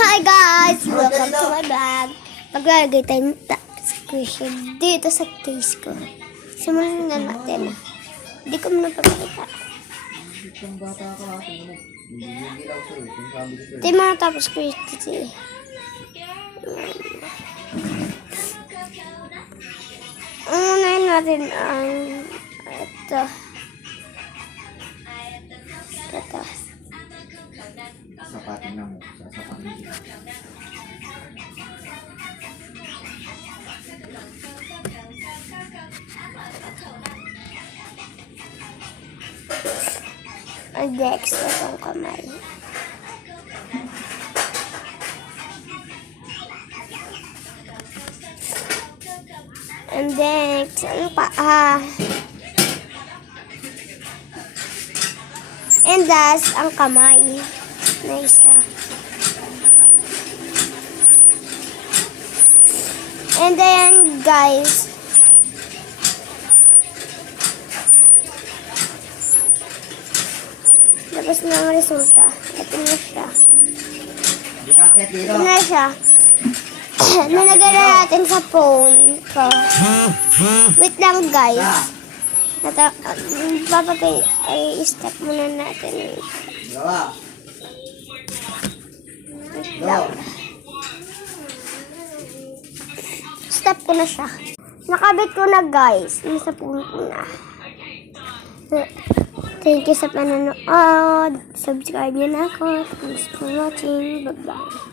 Hi guys! Welcome to my vlog. Maglalagay tayo ng squishy dito sa case ko. Simulan na natin. Hindi ko muna papakita. Ito yung mga tapos squishy. Unahin natin ang ito. Ito. Sapatin na mo. Sasapatin mo. Ang next na itong kamay. And next, ang paa. And last, ang kamay. Na isa. And then, guys, tapos na ang resulta. Ito na siya. Ito na siya. Nalagay na natin sa phone ko. Wait lang, guys. Papapay, ay step muna natin. Gawa. Wait lang. Step ko na siya. Nakabit ko na, guys. Nasa phone ko na. Thank you sa panonood. Subscribe nyo na ako. Thanks for watching. Bye-bye.